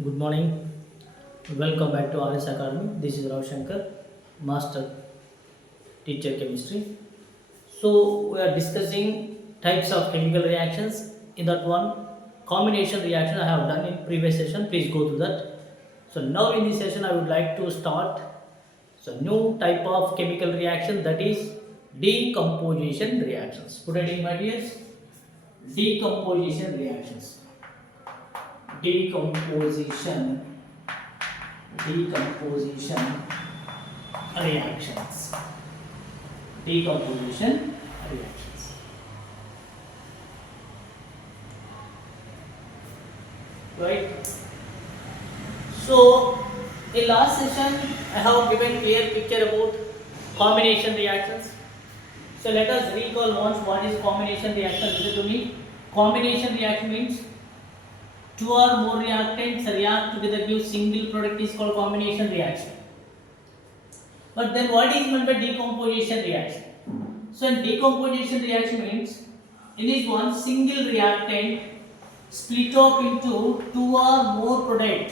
Good morning. Welcome back to RS Academy. This is Rav Shankar, Master Teacher Chemistry. So we are discussing types of chemical reactions. In that one, combination reaction I have done in previous session. Please go through that. So now in this session I would like to start new type of chemical reaction, that is decomposition reactions. Put it in my dears. Decomposition reactions. Decomposition decomposition reactions. Decomposition reactions. Right. So in last session I have given clear picture about combination reactions. So let us recall once what is combination reaction. Listen to me. Combination reaction means two or more reactants react together give single product is called combination reaction. But then what is meant by decomposition reaction? So in decomposition reaction means in this one single reactant split up into two or more product.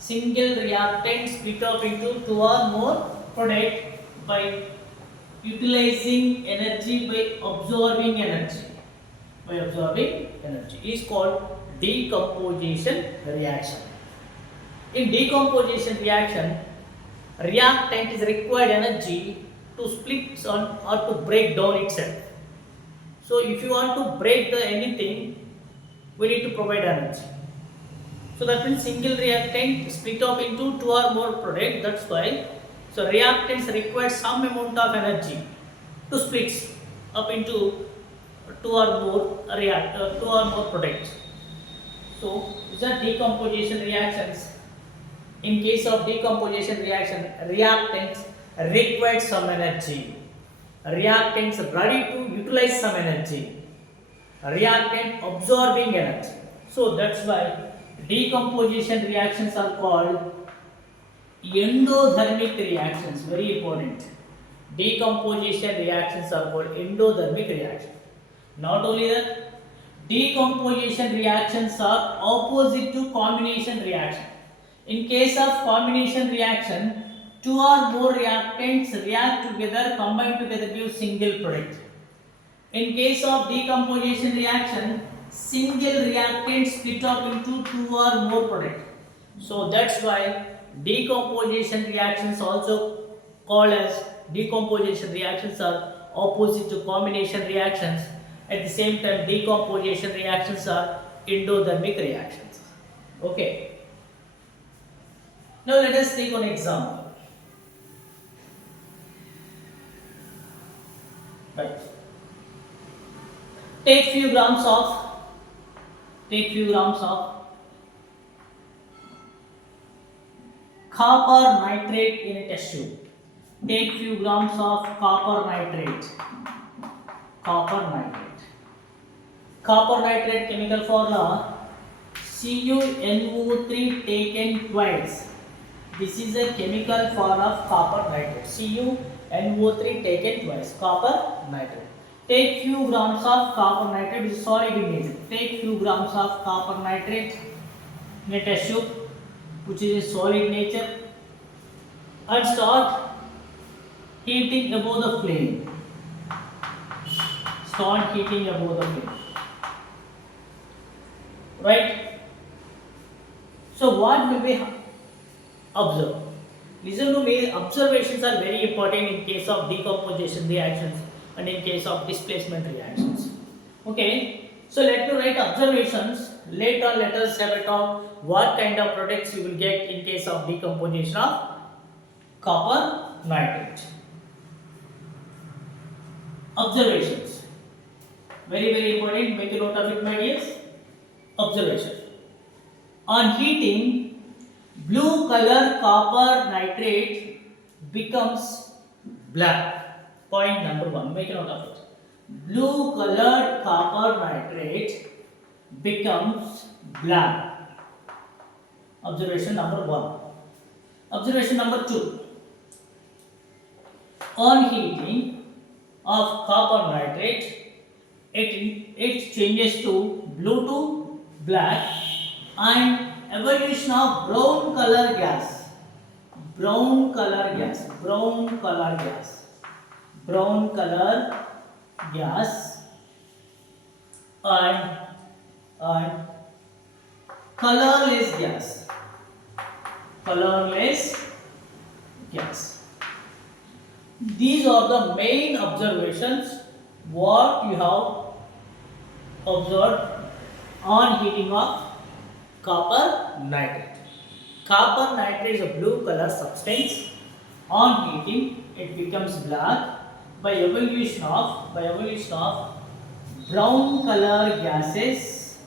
Single reactant split up into two or more product by utilizing energy by absorbing energy. By absorbing energy is called decomposition reaction. In decomposition reaction, reactant is required energy to split on or to break down itself. So if you want to break the anything, we need to provide energy. So that means single reactant split up into two or more product. That's why reactants require some amount of energy to split up into two or more products. So these are decomposition reactions. In case of decomposition reaction, reactants require some energy. Reactants ready to utilize some energy. Reactant absorbing energy. So that's why decomposition reactions are called endothermic reactions. Very important. Decomposition reactions are called endothermic reactions. Not only that, decomposition reactions are opposite to combination reaction. In case of combination reaction, two or more reactants react together, combine together give single product. In case of decomposition reaction, single reactant split up into two or more product. So that's why decomposition reactions also called as decomposition reactions are opposite to combination reactions. At the same time, decomposition reactions are endothermic reactions. Okay. Now let us take an example. Right. Take few grams of copper nitrate in a test tube. Take few grams of copper nitrate. Copper nitrate chemical formula CuNO3 taken twice. This is a chemical form of copper nitrate. CuNO3 taken twice. Copper nitrate. Take few grams of copper nitrate, which is solid in nature. Take few grams of copper nitrate in a test tube, which is a solid nature, and start heating above the flame. Start heating above the flame. Right? So what will be observed? Listen to me, observations are very important in case of decomposition reactions and in case of displacement reactions. Okay, so let me write observations. Later let us have a talk what kind of products you will get in case of decomposition of copper nitrate. Observations. Very important, make a note of it, my dears. Observation. On heating, blue color copper nitrate becomes black. Point number 1. Make a note of it. Blue colored copper nitrate becomes black. Observation number 1. Observation number 2. On heating of copper nitrate, it changes to blue to black and evolution of brown color gas. Brown color gas. Brown color gas. Brown color gas and colorless gas. Colorless gas. These are the main observations what you have observed on heating of copper nitrate. Copper nitrate is a blue color substance. On heating, it becomes black by evolution of brown color gases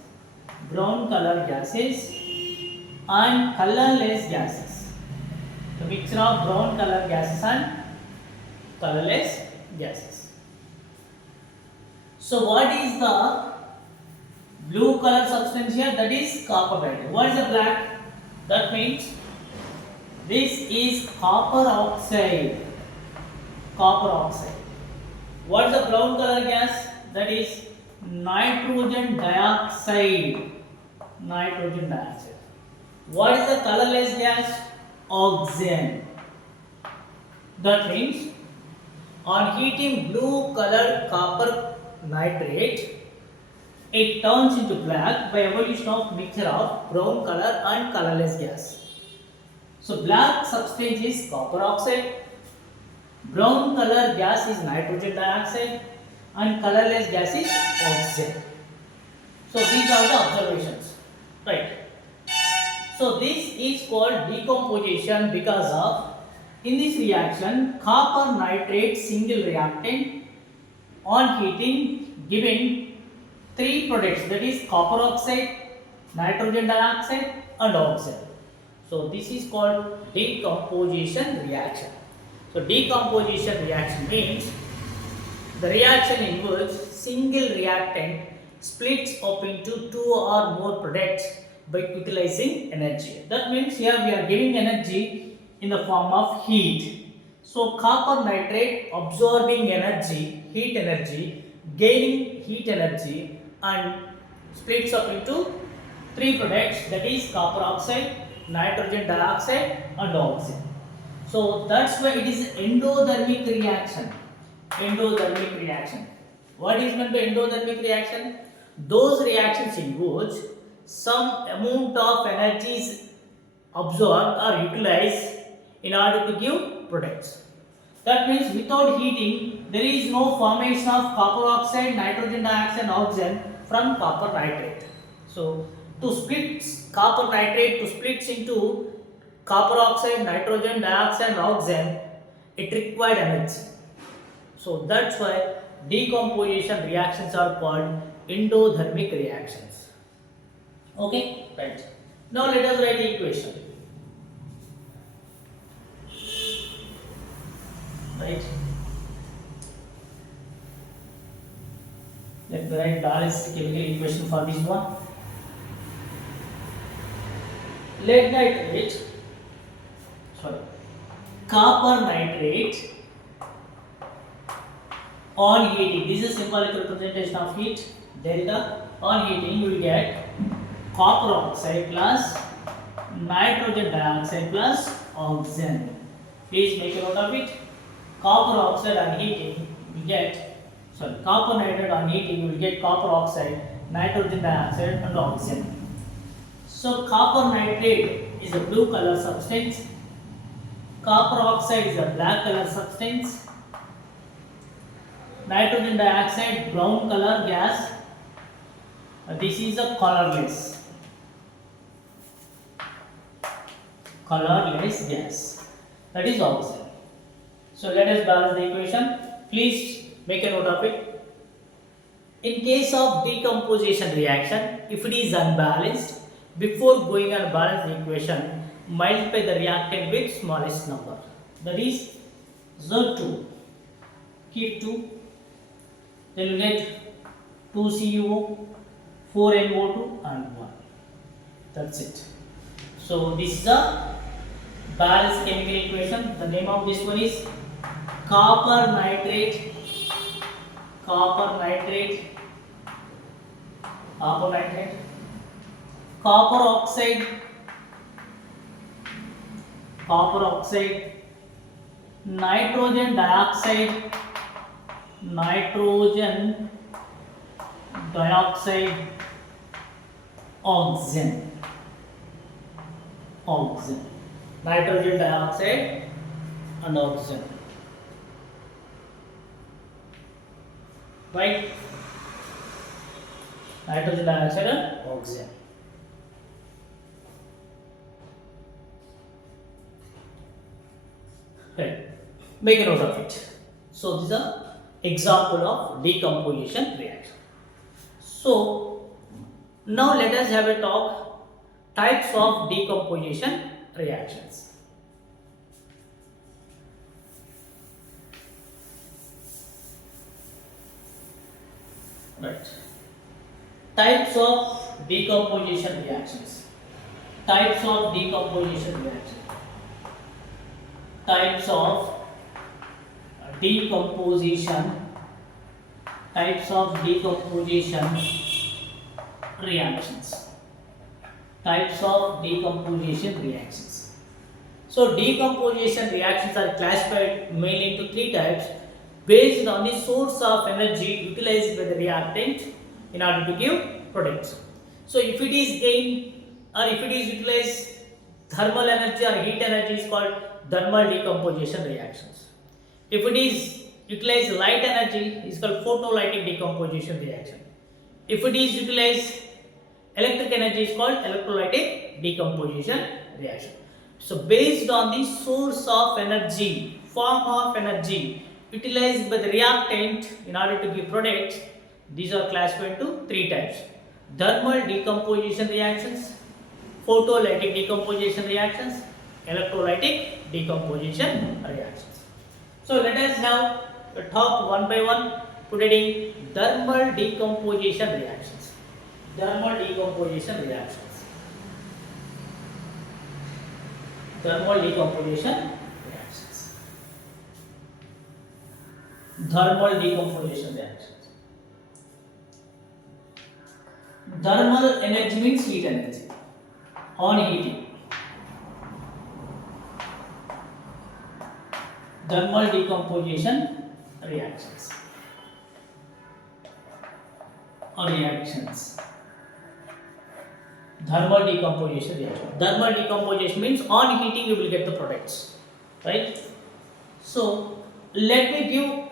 and colorless gases. The mixture of brown color gases and colorless gases. So what is the blue color substance here? That is copper nitrate. What is the black? That means this is copper oxide. Copper oxide. What is the brown color gas? That is nitrogen dioxide. Nitrogen dioxide. What is the colorless gas? Oxygen. That means on heating blue colored copper nitrate, it turns into black by evolution of mixture of brown color and colorless gas. So black substance is copper oxide, brown color gas is nitrogen dioxide, and colorless gas is oxygen. So these are the observations, right? So this is called decomposition because of, in this reaction, copper nitrate single reactant on heating giving three products, that is copper oxide, nitrogen dioxide and oxygen. So this is called decomposition reaction. So decomposition reaction means the reaction in which single reactant splits up into two or more products by utilizing energy. That means here we are giving energy in the form of heat. So copper nitrate absorbing energy, heat energy, gaining heat energy and splits up into three products, that is copper oxide, nitrogen dioxide and oxygen. So that's why it is endothermic reaction. Endothermic reaction. What is meant by endothermic reaction? Those reactions in which some amount of energy is absorbed or utilized in order to give products. That means without heating, there is no formation of copper oxide, nitrogen dioxide and oxygen from copper nitrate. So to split copper nitrate to splits into copper oxide, nitrogen dioxide and oxygen, it required energy. So that's why decomposition reactions are called endothermic reactions. Okay, right. Now let us write the equation. Right. Let me write balanced chemical equation for this one. Lead nitrate, copper nitrate on heating. This is symbolic representation of heat. Delta on heating you will get copper oxide plus nitrogen dioxide plus oxygen. Please make a note of it. Copper oxide on heating you get, copper nitrate on heating you will get copper oxide, nitrogen dioxide and oxygen. So copper nitrate is a blue color substance, copper oxide is a black color substance, nitrogen dioxide brown color gas, this is a colorless gas, that is oxygen. So let us balance the equation. Please make a note of it. In case of decomposition reaction, if it is unbalanced, before going on balance the equation, multiply the reactant with smallest number. That is Z2. Keep 2. Then you get 2CuO, 4NO2 and 1. That's it. So this is a balanced chemical equation. The name of this one is copper nitrate, copper oxide copper oxide, nitrogen dioxide, nitrogen dioxide, oxygen, oxygen, nitrogen dioxide and oxygen, right? Nitrogen dioxide and oxygen. Right. Make a note of it. So this is an example of decomposition reaction. So now let us have a talk types of decomposition reactions. Right. Types of decomposition reactions. Types of decomposition reactions. Types of decomposition. Types of decomposition reactions. Types of decomposition reactions. So decomposition reactions are classified mainly into three types based on the source of energy utilized by the reactant in order to give products. So if it is gain or if it is utilized thermal energy or heat energy is called thermal decomposition reactions. If it is utilized light energy is called photolytic decomposition reaction. If it is utilized electric energy is called electrolytic decomposition reaction. So based on the source of energy, form of energy utilized by the reactant in order to give products, these are classified into three types: thermal decomposition reactions, photolytic decomposition reactions, electrolytic decomposition reactions. So let us now talk one by one, putting thermal decomposition reactions. Thermal decomposition reactions. Thermal decomposition reactions. Thermal decomposition reactions. Thermal energy means heat energy. On heating. Thermal decomposition reactions. Or reactions. Thermal decomposition reaction. Thermal decomposition means on heating you will get the products, right? So let me give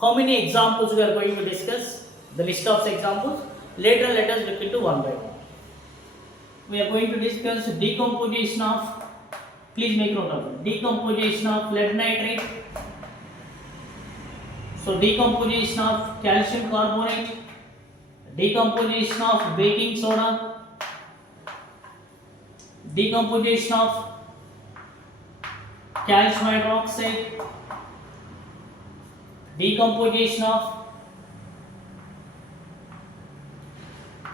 how many examples we are going to discuss. The list of examples. Later let us look into one by one. We are going to discuss decomposition of, please make note of it, decomposition of lead nitrate. So decomposition of calcium carbonate, decomposition of baking soda, decomposition of calcium hydroxide, decomposition of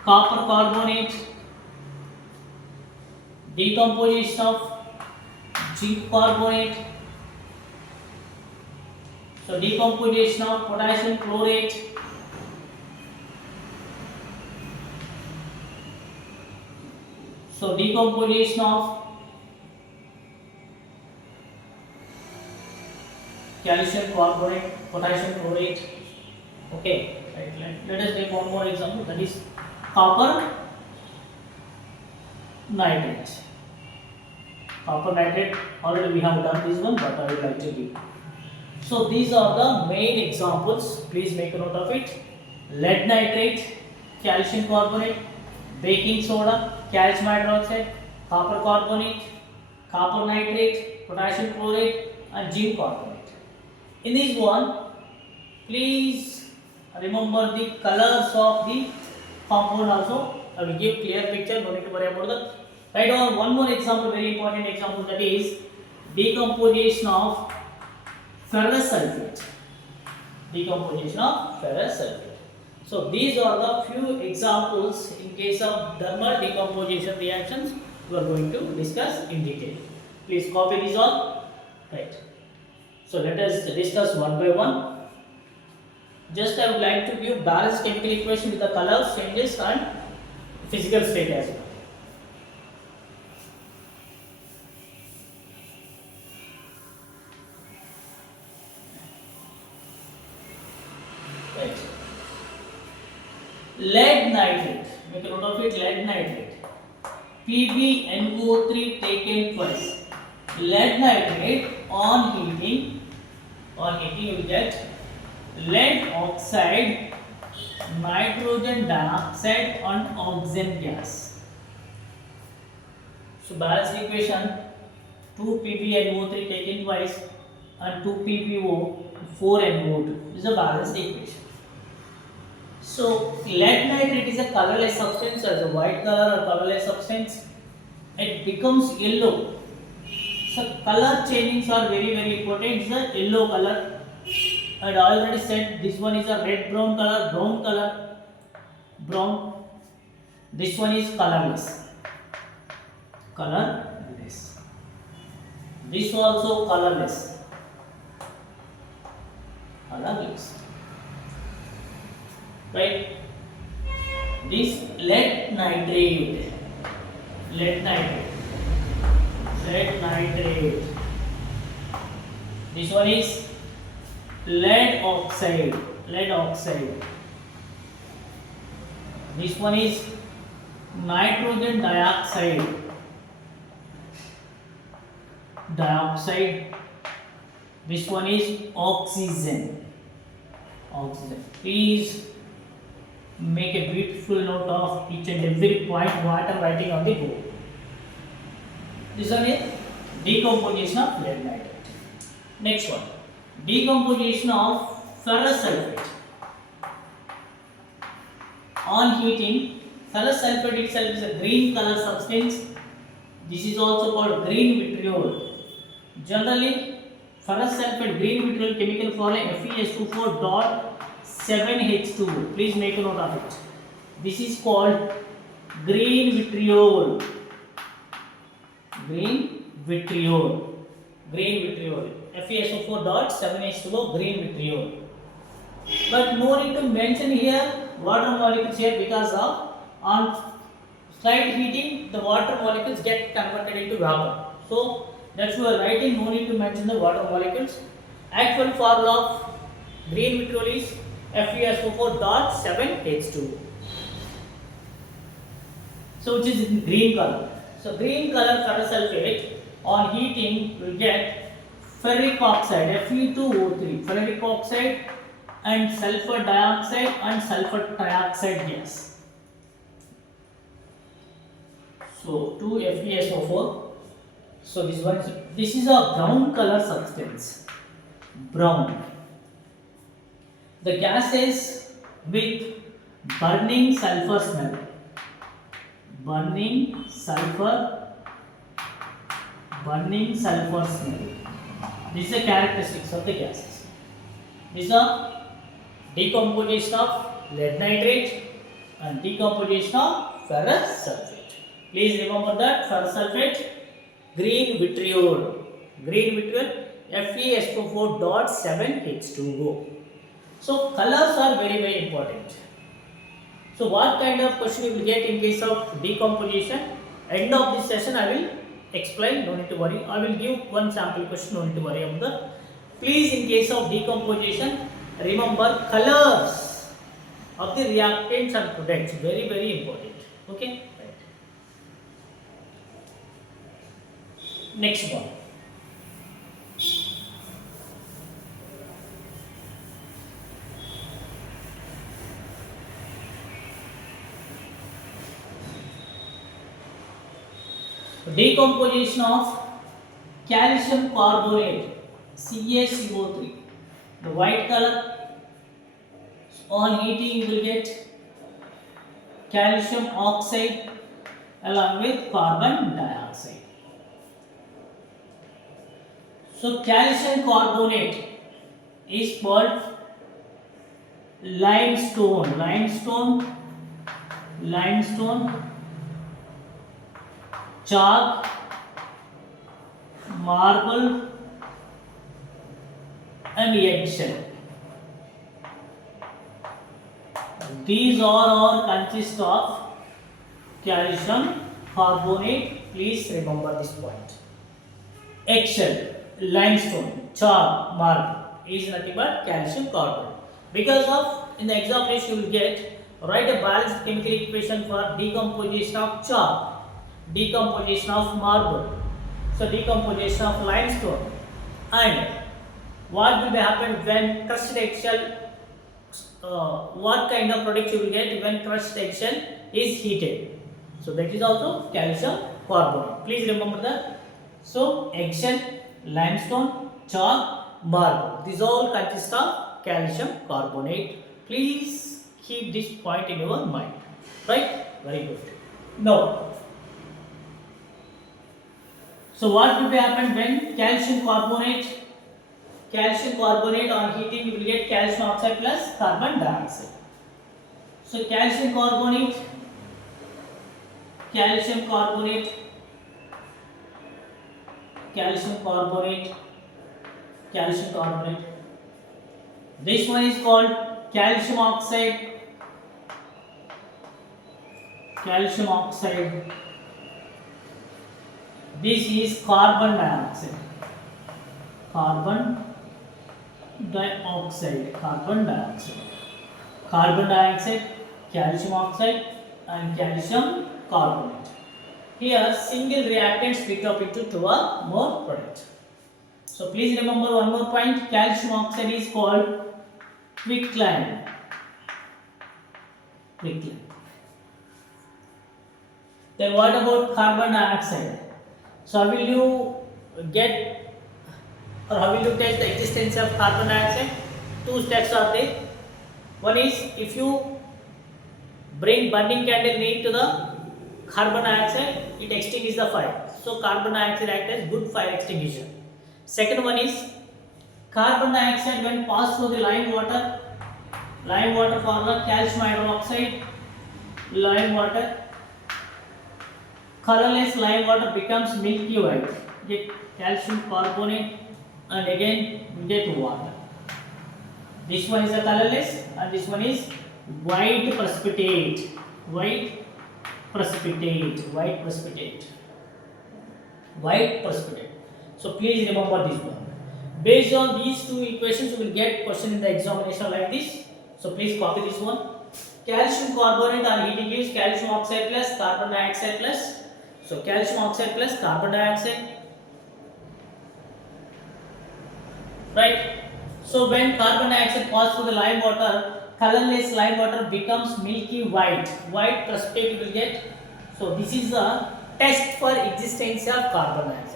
copper carbonate, decomposition of zinc carbonate, so decomposition of potassium chlorate, so decomposition of calcium carbonate, potassium chlorate. Okay, right. Let us take one more example, that is copper nitrate. Copper nitrate, already we have done this one, but I would like to give. So these are the main examples, please make a note of it. Lead nitrate, calcium carbonate, baking soda, calcium hydroxide, copper carbonate, copper nitrate, potassium chlorate and zinc carbonate. In this one, please remember the colors of the compound also. I will give clear picture, no need to worry about that. Write down one more example, very important example, that is decomposition of ferrous sulfate. Decomposition of ferrous sulfate. So these are the few examples in case of thermal decomposition reactions we are going to discuss in detail. Please copy these all. Right. So let us discuss one by one. Just I would like to give balanced chemical equation with the colors changes and physical state as well. Lead nitrate. Make a note of it. Lead nitrate. PbNO3 taken twice. Lead nitrate on heating you will get lead oxide, nitrogen dioxide and oxygen gas. So balanced equation 2PbNO3 taken twice and 2PbO 4NO2 is a balanced equation. So lead nitrate is a colorless substance, as a white color or colorless substance. It becomes yellow. So color changings are very important. It's a yellow color. And I already said this one is a red brown color, brown. This one is colorless. Colorless. This also colorless. Colorless. Right? This lead nitrate. This one is lead oxide. This one is nitrogen dioxide. This one is oxygen. Please make a beautiful note of each and every point what I am writing on the board. This one is decomposition of lead nitrate. Next one, decomposition of ferrous sulfate. On heating, ferrous sulfate itself is a green color substance. This is also called green vitriol. Generally, ferrous sulfate green vitriol chemical formula Fe2O4.7H2O. Please make a note of it. This is called green vitriol. Fe2O4.7H2O, green vitriol. But no need to mention here water molecules here, because of on slight heating the water molecules get converted into vapor. So that's why writing no need to mention the water molecules. Actual formula of green vitriol is Fe2O4.7H2O. So which is in green color. So green color ferrous sulfate on heating will get ferric oxide Fe2O3, ferric oxide and sulfur dioxide and sulfur trioxide gas. So 2 FeSO4. So this is a brown color substance. Brown. The gas is with burning sulfur smell. Burning sulfur smell. This is the characteristics of the gases. This is a decomposition of lead nitrate and decomposition of ferrous sulfate. Please remember that ferrous sulfate, green vitriol Fe2O4.7H2O. So colors are very important. So what kind of question you will get in case of decomposition? End of this session I will explain, no need to worry. I will give one sample question, no need to worry about that. Please, in case of decomposition, remember colors of the reactants and products, very important. Okay, right. Next one. Decomposition of calcium carbonate, CaCO3, the white color. On heating you will get calcium oxide along with carbon dioxide. So calcium carbonate is called limestone, chalk, marble and eggshell. These all consist of calcium carbonate. Please remember this point. Eggshell, limestone, chalk, marble is nothing but calcium carbonate. Because of in the examination you will get Write a balanced chemical equation for decomposition of chalk, decomposition of marble, so decomposition of limestone, and what will happen when crushed eggshell, what kind of product you will get when crushed eggshell is heated. So that is also calcium carbonate. Please remember that. So eggshell, limestone, chalk, marble. These all consist of calcium carbonate. Please keep this point in your mind. Right? Very good. Now, so what will happen when calcium carbonate on heating you will get calcium oxide plus carbon dioxide. So calcium carbonate, calcium carbonate, calcium carbonate, calcium carbonate. This one is called calcium oxide, calcium oxide. This is carbon dioxide, carbon dioxide, carbon dioxide, carbon dioxide, calcium oxide, and calcium carbonate. Here, single reactant split up into two or more product. So please remember one more point. Calcium oxide is called quicklime. Quicklime. Then what about carbon dioxide? So how will you get or how will you test the existence of carbon dioxide? Two steps are there. One is if you bring burning candle near to the carbon dioxide, it extinguishes the fire. So carbon dioxide acts as good fire extinguisher. Second one is carbon dioxide when passed through the lime water formula calcium hydroxide, lime water, colorless lime water becomes milky white. Get calcium carbonate and again we get water. This one is a colorless and this one is white precipitate. White precipitate. So please remember this one. Based on these two equations, you will get question in the examination like this. So please copy this one. Calcium carbonate on heating gives calcium oxide plus carbon dioxide plus. So calcium oxide plus carbon dioxide. Right. So when carbon dioxide passes through the lime water, colorless lime water becomes milky white. White precipitate you will get. So this is the test for existence of carbon dioxide.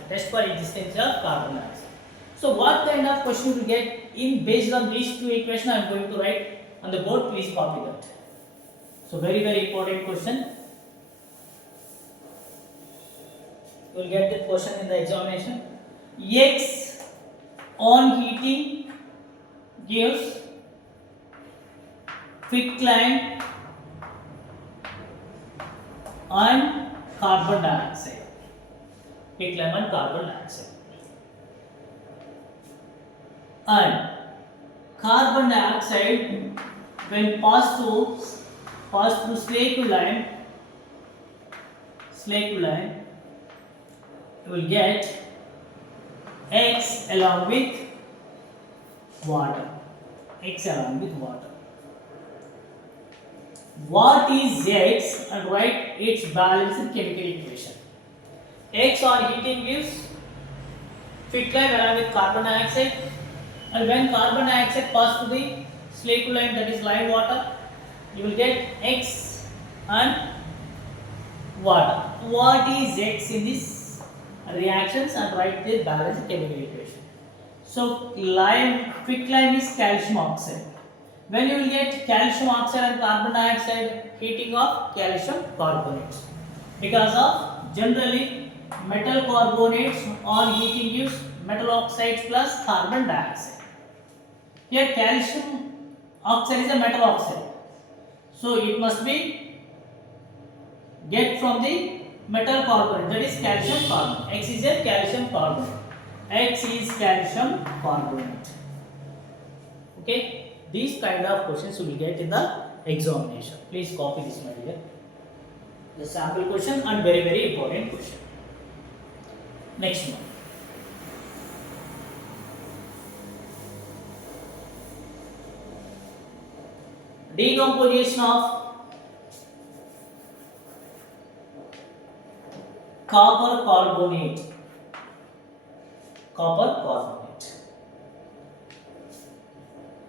So what kind of question you will get in based on these two equations I am going to write on the board. Please copy that. So very important question. You will get the question in the examination. X on heating gives quicklime and carbon dioxide. Quicklime and carbon dioxide. And carbon dioxide when passed through slake lime, you will get X along with water. What is X and write its balanced chemical equation. X on heating gives quicklime along with carbon dioxide, and when carbon dioxide passes through the slake lime, that is lime water, you will get X and water. What is X in this reactions and write the balanced chemical equation. So quicklime is calcium oxide. When you will get calcium oxide and carbon dioxide, heating of calcium carbonates. Because of generally metal carbonates on heating gives metal oxides plus carbon dioxide. Here calcium oxide is a metal oxide. So it must be get from the metal carbonate, that is calcium carbonate. X is a calcium carbonate. Okay, these kind of questions you will get in the examination. Please copy this, my dear. The sample question and very important question. Next one. Decomposition of copper carbonate. Copper carbonate.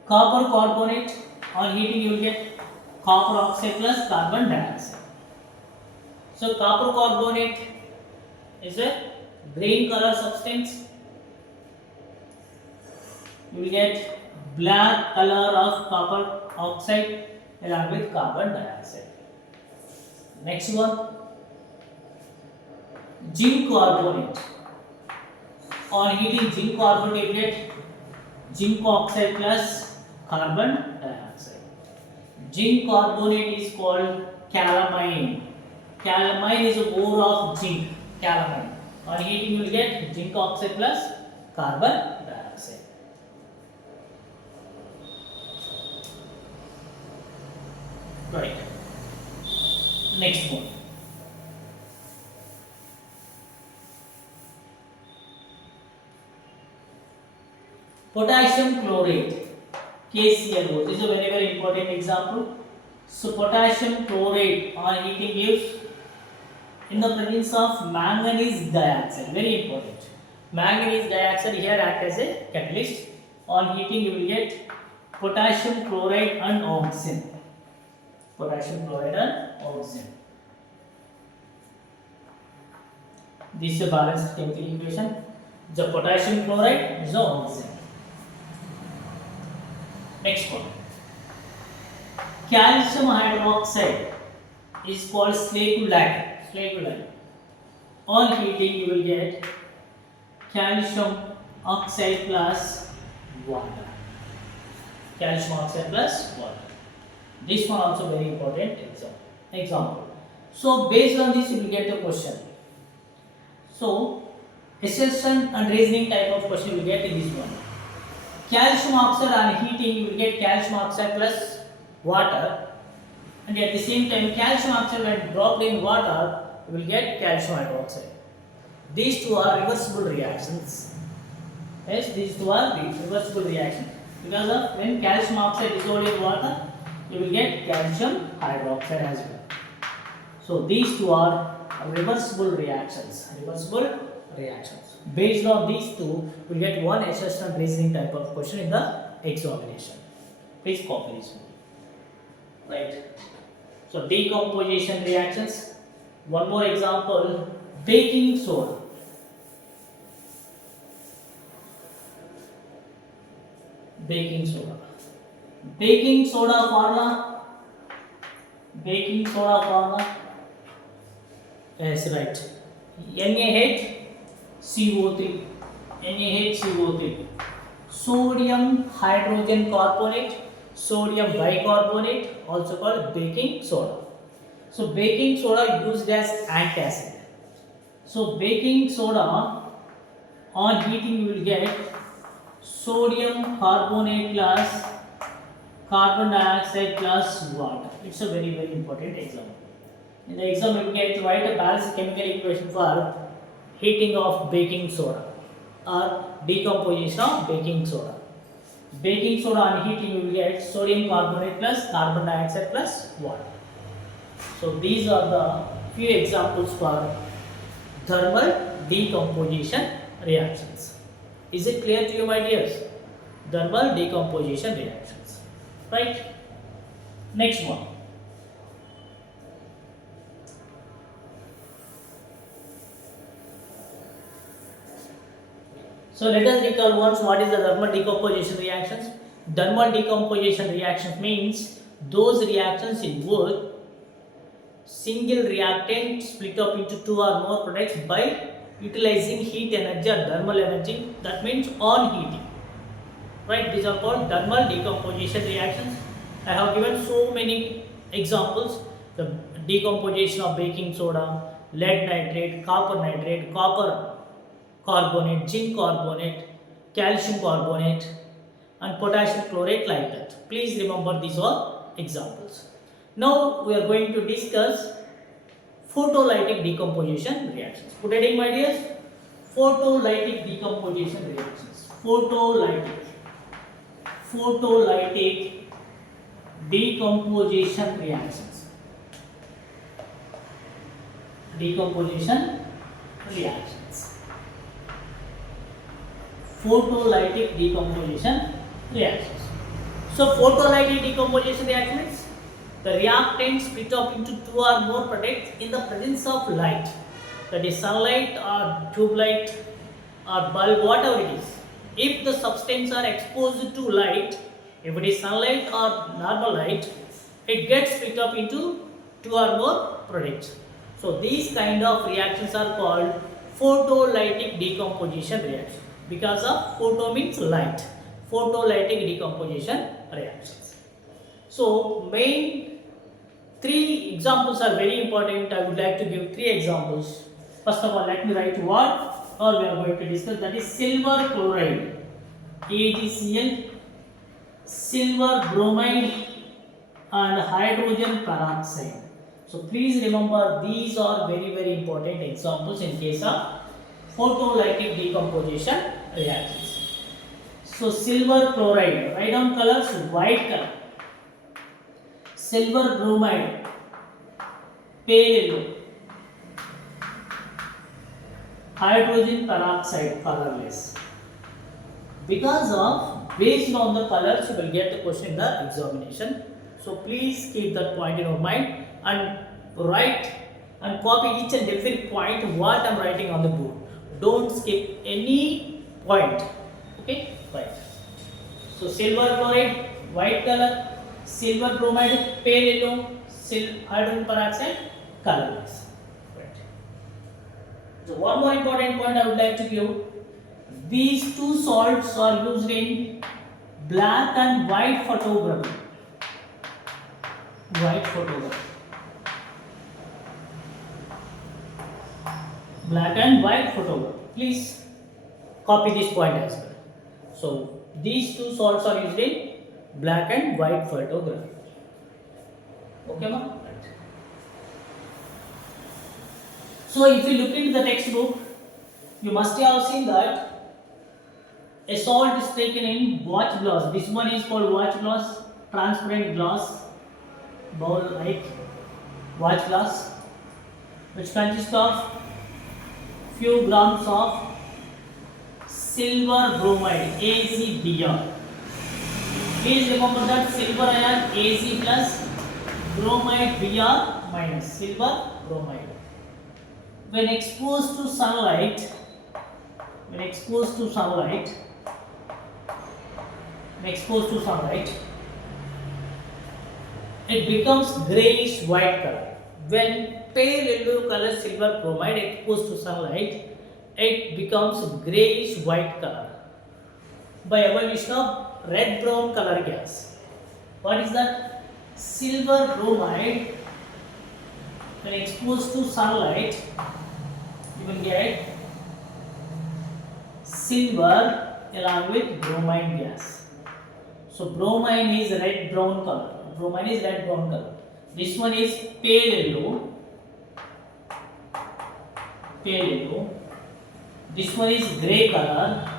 Copper carbonate, on heating you will get copper oxide plus carbon dioxide. So copper carbonate is a green color substance. You will get black color of copper oxide along with carbon dioxide. Next one, zinc carbonate. On heating zinc carbonate, you get zinc oxide plus carbon dioxide. Zinc carbonate is called calamine. Calamine is a ore of zinc. Calamine. On heating, you will get zinc oxide plus carbon dioxide. Right. Next one. Potassium chlorate, KClO. This is a very, very important example. So potassium chlorate on heating gives in the presence of manganese dioxide. Very important. Manganese dioxide here act as a catalyst. On heating you will get potassium chloride and oxygen. Potassium chloride and oxygen. This is a balanced chemical equation. The potassium chloride is the oxygen. Next one. Calcium hydroxide is called slakulite. Slakulite. On heating you will get calcium oxide plus water. Calcium oxide plus water. This one also very important example. So based on this you will get the question. So assessment and reasoning type of question you will get in this one. Calcium oxide on heating you will get calcium oxide plus water, and at the same time calcium oxide when dropped in water you will get calcium hydroxide. These two are reversible reactions. Yes, these two are reversible reactions because of when calcium oxide dissolved in water you will get calcium hydroxide as well. So these two are reversible reactions. Reversible reactions. Based on these two, we will get one assessment reasoning type of question in the examination. Please copy this one. Right. So decomposition reactions. One more example, baking soda. Baking soda. Baking soda formula. Baking soda formula. Yes, right. NaHCO3. NaHCO3. Sodium hydrogen carbonate. Sodium bicarbonate, also called baking soda. So baking soda used as antacid. So baking soda on heating you will get sodium carbonate plus carbon dioxide plus water. It's a very, very important example. In the exam you will get to write a balanced chemical equation for heating of baking soda or decomposition of baking soda. Baking soda on heating you will get sodium carbonate plus carbon dioxide plus water. So these are the few examples for thermal decomposition reactions. Is it clear to you, my dears? Thermal decomposition reactions. Right? Next one. So let us recall once what is the thermal decomposition reactions. Thermal decomposition reactions means those reactions involve single reactant split up into two or more products by utilizing heat energy or thermal energy. That means on heating. Right? These are called thermal decomposition reactions. I have given so many examples. The decomposition of baking soda, lead nitrate, copper carbonate, zinc carbonate, calcium carbonate and potassium chlorate, like that. Please remember these are examples. Now we are going to discuss photolytic decomposition reactions. Put it in, my dears. Photolytic decomposition reactions. Photolytic decomposition reactions. Decomposition reactions. Photolytic decomposition reactions. So photolytic decomposition reaction means the reactant split up into two or more products in the presence of light. That is sunlight or tube light or bulb, whatever it is. If the substance are exposed to light, if it is sunlight or normal light, it gets split up into two or more products. So these kind of reactions are called photolytic decomposition reaction. Because of photo means light. Photolytic decomposition reactions. So main three examples are very important. I would like to give three examples. First of all, let me write what or we are going to discuss, that is silver chloride, AgCl, silver bromide and hydrogen peroxide. So please remember, these are very important examples in case of photolytic decomposition reactions. So silver chloride, write down colors, white color. Silver bromide, pale yellow. Hydrogen peroxide, colorless. Because of, based on the colors, you will get the question in the examination. So please keep that point in your mind and write and copy each and every point what I am writing on the board. Don't skip any point. Okay, right. So silver chloride, white color, silver bromide, pale yellow, hydrogen peroxide, colorless. So one more important point I would like to give. These two salts are used in black and white photography. White photography. Black and white photography. Please copy this point as well. So these two salts are used in black and white photography. Okay, ma? So if you look into the textbook, you must have seen that a salt is taken in watch glass. This one is called watch glass, transparent glass, bowl like watch glass, which consists of few grams of silver bromide, AgBr. Please remember that silver ion Ag plus, bromide Br minus, silver bromide. When exposed to sunlight, it becomes grayish white color. When pale yellow color silver bromide exposed to sunlight, it becomes grayish white color by evolution of red brown color gas. What is that? Silver bromide, when exposed to sunlight, you will get silver along with bromine gas. So bromine is red brown color. This one is pale yellow. This one is grey color.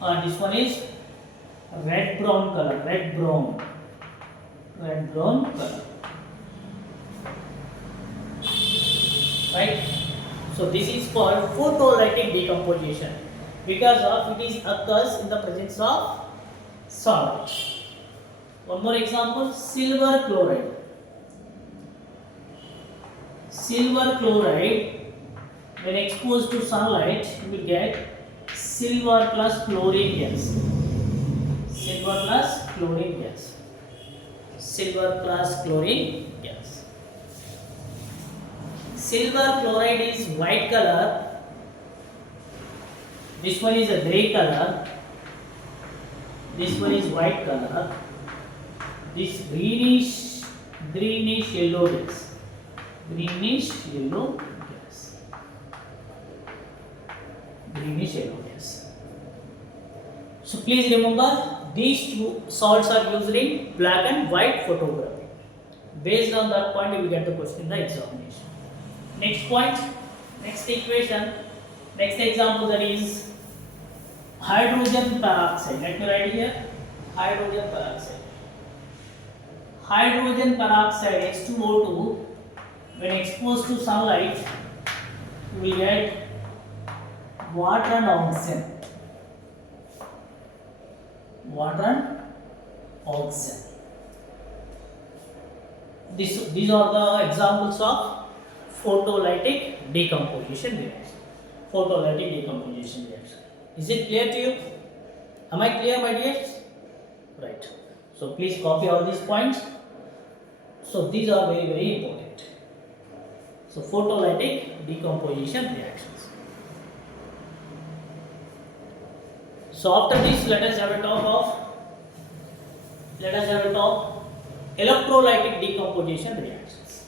And this one is red brown color. Right? So this is called photolytic decomposition because of it is occurs in the presence of sunlight. One more example, silver chloride. Silver chloride, when exposed to sunlight, you will get silver plus chlorine gas. Silver plus chlorine gas. Silver chloride is white color. This one is a grey color. This one is white color. This greenish yellow gas. So please remember, these two salts are used in black and white photography. Based on that point, you will get the question in the examination. Next point, next equation, next example, that is hydrogen peroxide. Let me write here, hydrogen peroxide. Hydrogen peroxide H2O2, when exposed to sunlight, you will get water and oxygen. Water and oxygen. These are the examples of photolytic decomposition reaction. Photolytic decomposition reaction. Is it clear to you? Am I clear, my dears? Right. So please copy all these points. So these are very, very important. So photolytic decomposition reactions. So after this, let us have a talk electrolytic decomposition reactions.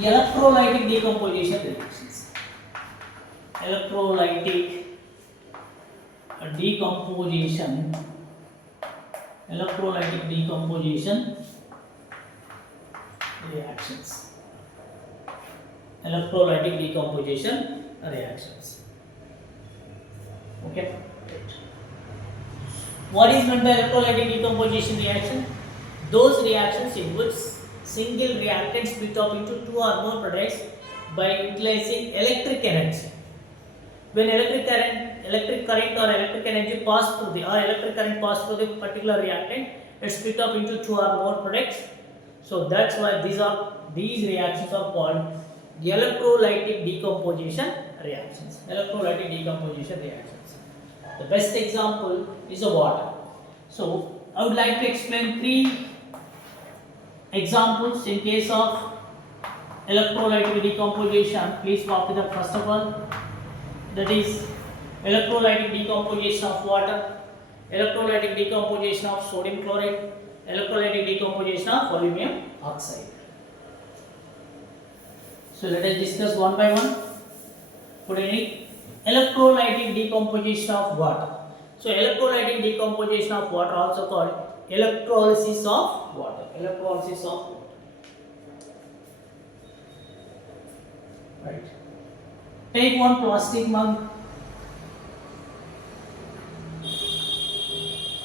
Electrolytic decomposition reactions. Electrolytic decomposition. Electrolytic decomposition reactions. Electrolytic decomposition reactions. Okay. What is meant by electrolytic decomposition reaction? Those reactions in which single reactant split up into two or more products by utilizing electric energy. When electric current or electric energy pass through the particular reactant, it split up into two or more products. So that's why these reactions are called electrolytic decomposition reactions. Electrolytic decomposition reactions. The best example is the water. So I would like to explain three examples in case of electrolytic decomposition. Please copy the first of all. That is electrolytic decomposition of water, electrolytic decomposition of sodium chloride, electrolytic decomposition of aluminum oxide. So let us discuss one by one. Put in it. Electrolytic decomposition of water. So electrolytic decomposition of water, also called electrolysis of water. Electrolysis of water. Right. Take one plastic mug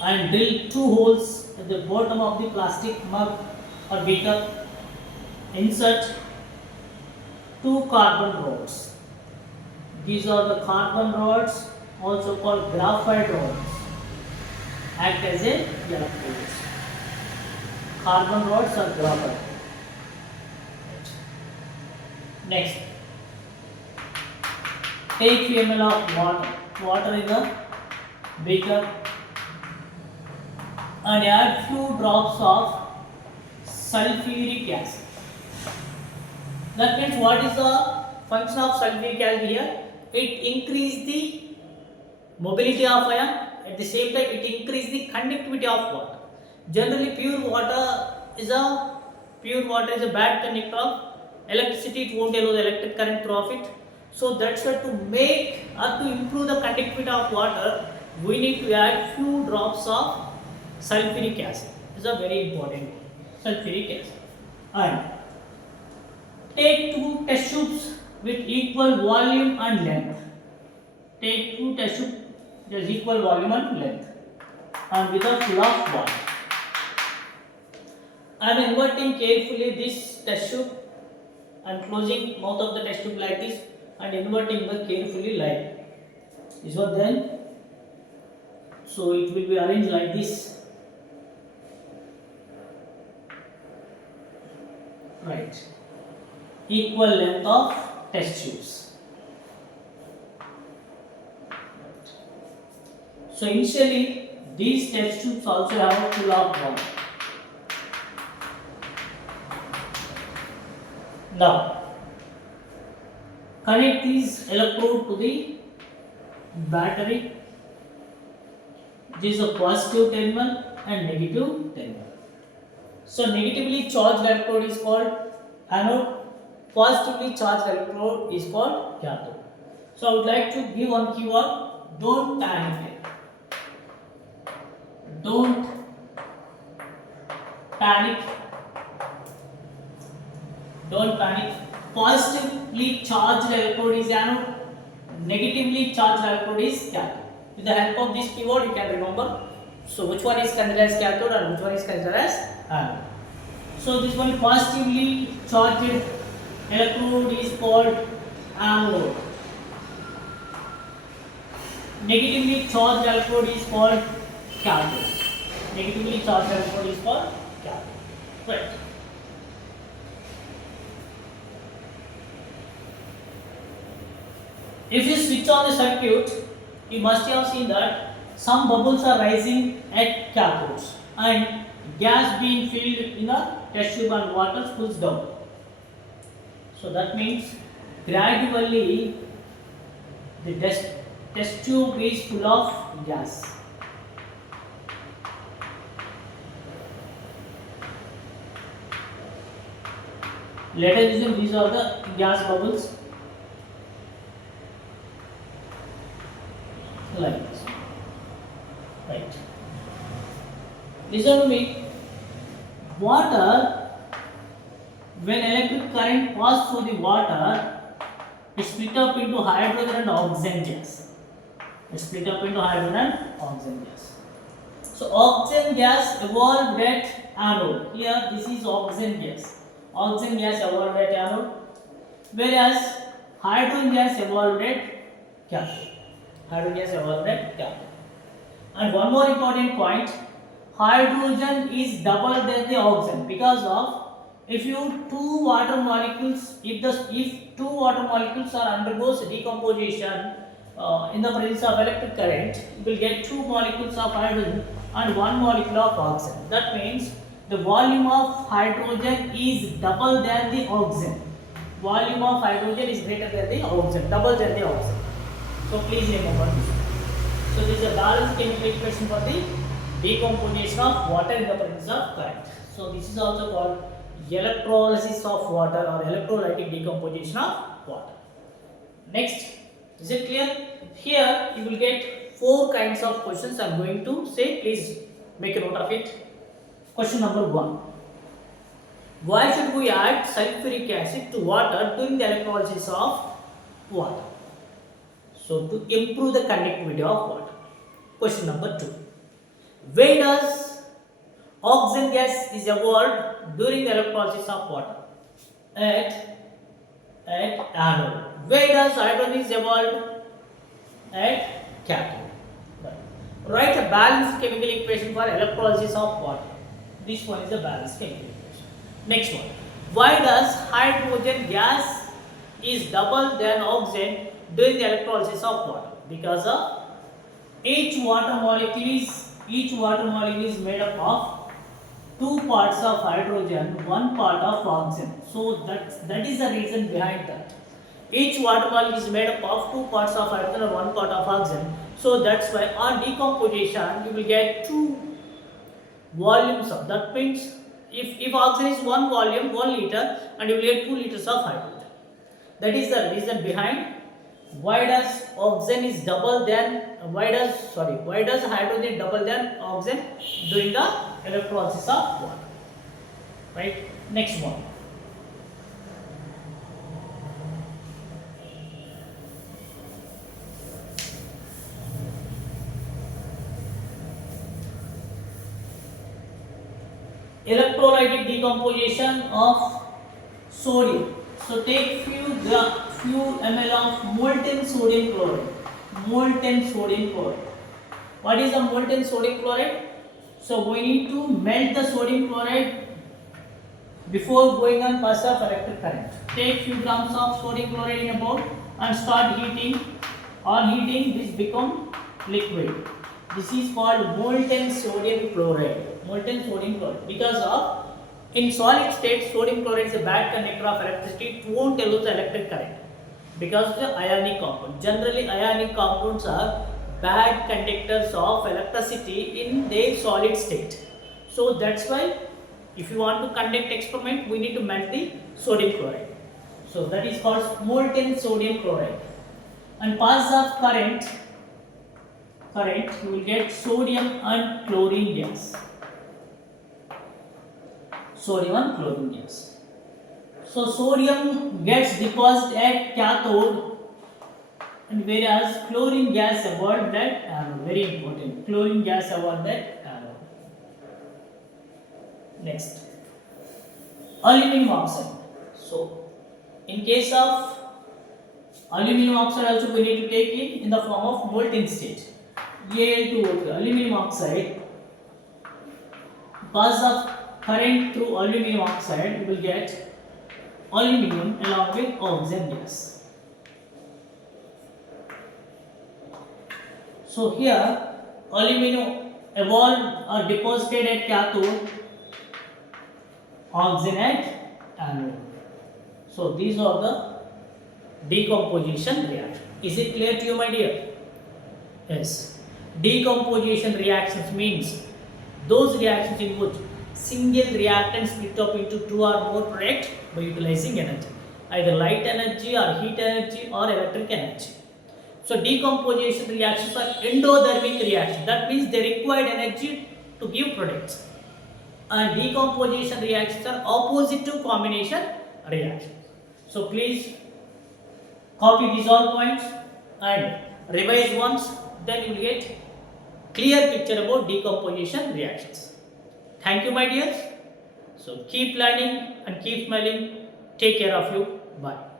and drill two holes at the bottom of the plastic mug or beaker. Insert two carbon rods. These are the carbon rods, also called graphite rods. Act as a electrodes. Carbon rods or graphite. Next, take few ml of water in the beaker and add few drops of sulfuric acid. That means what is the function of sulfuric acid here? It increases the mobility of ion, at the same time it increases the conductivity of water. Generally pure water is a bad conductor of electricity. It won't allow the electric current through of it. So that's why to make or to improve the conductivity of water, we need to add few drops of sulfuric acid. This is a very important one. Sulfuric acid. And take two test tubes with equal volume and length. Take two test tubes with equal volume and length, and with a full of water. I am inverting carefully this test tube. I am closing mouth of the test tube like this and inverting the carefully like this one. Then, so it will be arranged like this. Right. Equal length of test tubes. So initially these test tubes also have a full of water. Now connect this electrode to the battery. This is a positive terminal and negative terminal. So negatively charged electrode is called anode, positively charged electrode is called cathode. So I would like to give one keyword: don't panic. Don't panic. Don't panic. Positively charged electrode is anode, negatively charged electrode is cathode. With the help of this keyword, you can remember So which one is considered as cathode and which one is considered as anode? So this one positively charged electrode is called anode. Negatively charged electrode is called cathode. Negatively charged electrode is called cathode. Right. If you switch on the circuit, you must have seen that some bubbles are rising at cathodes and gas being filled in a test tube and water cools down. So that means gradually the test tube is full of gas. Let us assume these are the gas bubbles like this. Right. Listen to me. Water, when electric current passes through the water, it split up into hydrogen and oxygen gas. It split up into hydrogen and oxygen gas. So oxygen gas evolved at anode. Here this is oxygen gas. Oxygen gas evolved at anode, whereas hydrogen gas evolved at cathode. Hydrogen gas evolved at cathode. And one more important point, hydrogen is double than the oxygen because of if two water molecules are undergoes decomposition in the presence of electric current, you will get two molecules of hydrogen and one molecule of oxygen. That means the volume of hydrogen is double than the oxygen. Volume of hydrogen is greater than the oxygen, double than the oxygen. So please remember this. So this is a balanced chemical equation for the decomposition of water in the presence of current. So this is also called electrolysis of water or electrolytic decomposition of water. Next, is it clear? Here you will get 4 kinds of questions I am going to say. Please make a note of it. Question number 1. Why should we add sulfuric acid to water during the electrolysis of water? So to improve the conductivity of water. Question number 2. Where does oxygen gas is evolved during the electrolysis of water? At anode. Where does hydrogen is evolved? At cathode. Write a balanced chemical equation for electrolysis of water. This one is a balanced chemical equation. Next one. Why does hydrogen gas is double than oxygen during the electrolysis of water? Because of each water molecule is made up of 2 parts of hydrogen, 1 part of oxygen. So that is the reason behind that. Each water molecule is made up of 2 parts of hydrogen and 1 part of oxygen. So that's why on decomposition you will get 2 volumes of, that means if oxygen is 1 volume, 1 liter, and you will get 2 liters of hydrogen. That is the reason behind why does hydrogen double than oxygen during the electrolysis of water. Right? Next one. Electrolytic decomposition of sodium. So take few ml of molten sodium chloride. Molten sodium chloride. What is the molten sodium chloride? So we need to melt the sodium chloride before going on path of electric current. Take few grams of sodium chloride in a bowl and start heating. On heating, this become liquid. This is called molten sodium chloride. Molten sodium chloride. Because of in solid state, sodium chloride is a bad conductor of electricity. It won't allow the electric current because of the ionic compound. Generally, ionic compounds are bad conductors of electricity in their solid state. So that's why if you want to conduct experiment, we need to melt the sodium chloride. So that is called molten sodium chloride. And pass of current, you will get sodium and chlorine gas. Sodium and chlorine gas. So sodium gets deposited at cathode, and whereas chlorine gas evolved at anode. Very important. Chlorine gas evolved at Next, aluminum oxide. So, in case of aluminum oxide also we need to take it in the form of molten state. Al2O3, aluminum oxide, because of current through aluminum oxide, we will get aluminum along with oxygen gas. So here aluminum evolved or deposited at cathode, oxygen at anode. So these are the decomposition reaction. Is it clear to you, my dear? Yes. Decomposition reactions means those reactions in which single reactant split up into two or more products by utilizing energy, either light energy or heat energy or electric energy. So decomposition reactions are endothermic reactions. That means they require energy to give products. And decomposition reactions are opposite to combination reactions. So please copy these all points and revise once, then you will get clear picture about decomposition reactions. Thank you, my dears. So keep learning and keep smiling. Take care of you. Bye.